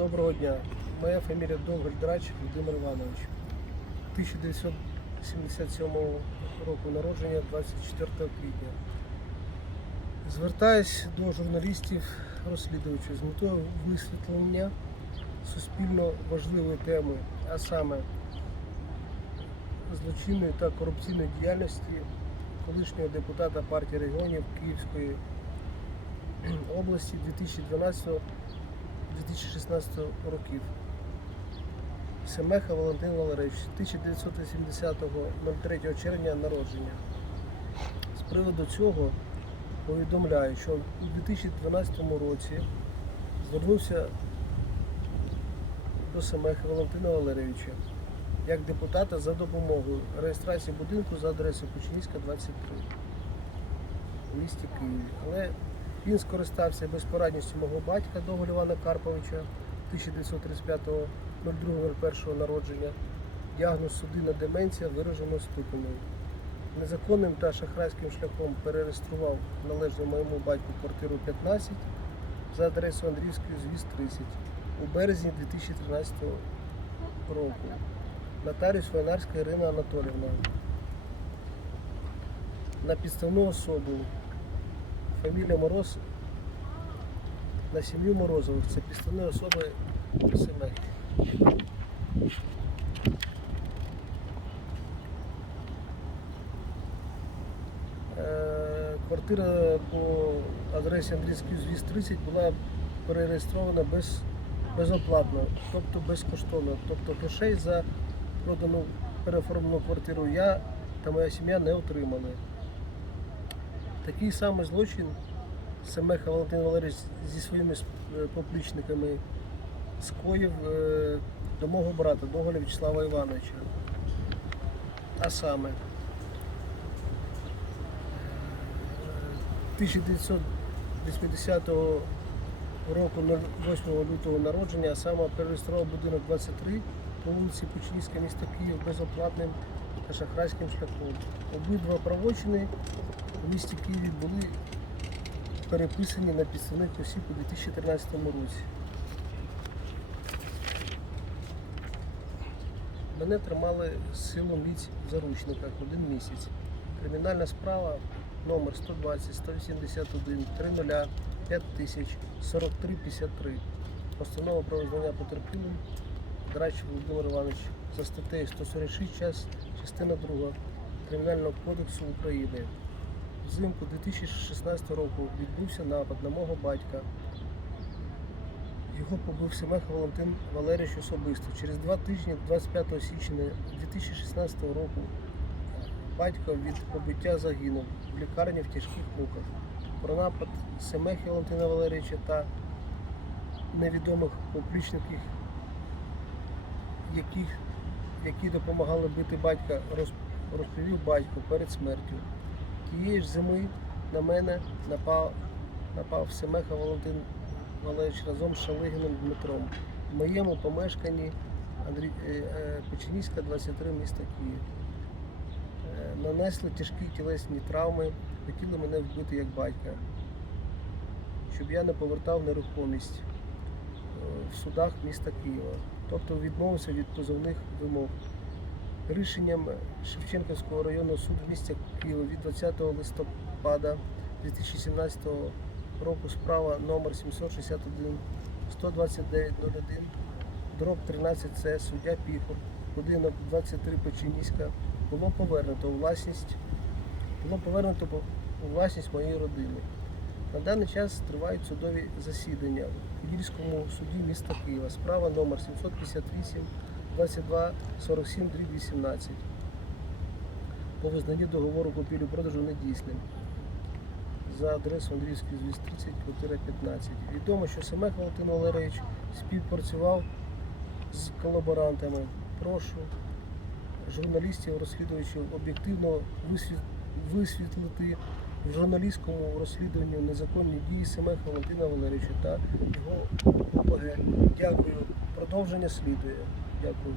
Доброго дня. Моя фамілія Довгаль Драч Володимир Іванович. 1977 року народження, 24 квітня. Звертаюсь до журналістів розслідувачів з метою висвітлення суспільно важливої теми, а саме злочинної та корупційної діяльності колишнього депутата партії регіонів Київської області 2012 2016 років. Семеха Валентин Валерійович, 1970-03 червня народження. З приводу цього повідомляю, що у 2012 році звернувся до Семеха Валентина Валерійовича як депутата за допомогою реєстрації будинку за адресою Кучинівська, 23 у місті Києві. Але він скористався безпорадністю мого батька Доголь Івана Карповича 1935-02.01 народження. Діагноз судинна деменція вираженого ступеню. Незаконним та шахрайським шляхом перереєстрував належну моєму батьку квартиру 15 за адресою Андріївської звіз 30 у березні 2013 року. Нотаріус Войнарська Ірина Анатолівна. На підставну особу фамілія Мороз на сім'ю Морозових. Це підставні особи Семехи. Е, Квартира по адресі Андрійський звіз 30 була перереєстрована без, безоплатно, тобто безкоштовно. Тобто грошей за продану переоформлену квартиру я та моя сім'я не отримали. Такий самий злочин Семеха Валентин Валерійович зі своїми е, поплічниками скоїв е, до мого брата Доголя Вячеслава Івановича. А саме е, 1980 року 8 лютого народження, а саме перереєстрував будинок 23 по вулиці Пучинівська, міста Київ безоплатним та шахрайським шляхом. Обидва правочини у місті Києві були переписані на підставних осіб у 2013 році. Мене тримали силу міць в заручниках один місяць. Кримінальна справа номер 120 181 30 5000 43 53. Постанова про визнання потерпілим Драч Володимир Іванович за статтею 146 час, частина 2 Кримінального кодексу України. Взимку 2016 року відбувся напад на мого батька. Його побив Семех Валентин Валерійович особисто. Через два тижні, 25 січня 2016 року, батько від побиття загинув в лікарні в тяжких муках. Про напад Семехи Валентина Валерійовича та невідомих поплічників, яких, які допомагали бити батька, розповів батько перед смертю. Тієї ж зими на мене напав, напав Семеха Валентин Валерійович разом з Шалигіним Дмитром в моєму помешканні е, е, Печеніська, 23 міста Київ. Е, Нанесли тяжкі тілесні травми, хотіли мене вбити як батька, щоб я не повертав нерухомість в судах міста Києва, тобто відмовився від позовних вимог. Рішенням Шевченківського районного суду міста Києва від 20 листопада 2017 року справа номер 761 12901 дроб 13С суддя Піхур, будинок 23 Печеніська було повернуто власність було повернуто у власність моєї родини. На даний час тривають судові засідання у Подільському суді міста Києва. Справа номер 758 22 47 18 по визнанню договору купівлі-продажу недійсним за адресою Андріївський звіз 30, квартира 15. Відомо, що Семех Валентин Валерійович співпрацював з колаборантами. Прошу журналістів, розслідувачів об'єктивно висвітлити в журналістському розслідуванні незаконні дії Семеха Валентина Валерійовича та його ОПГ. Дякую. Продовження слідує. Дякую.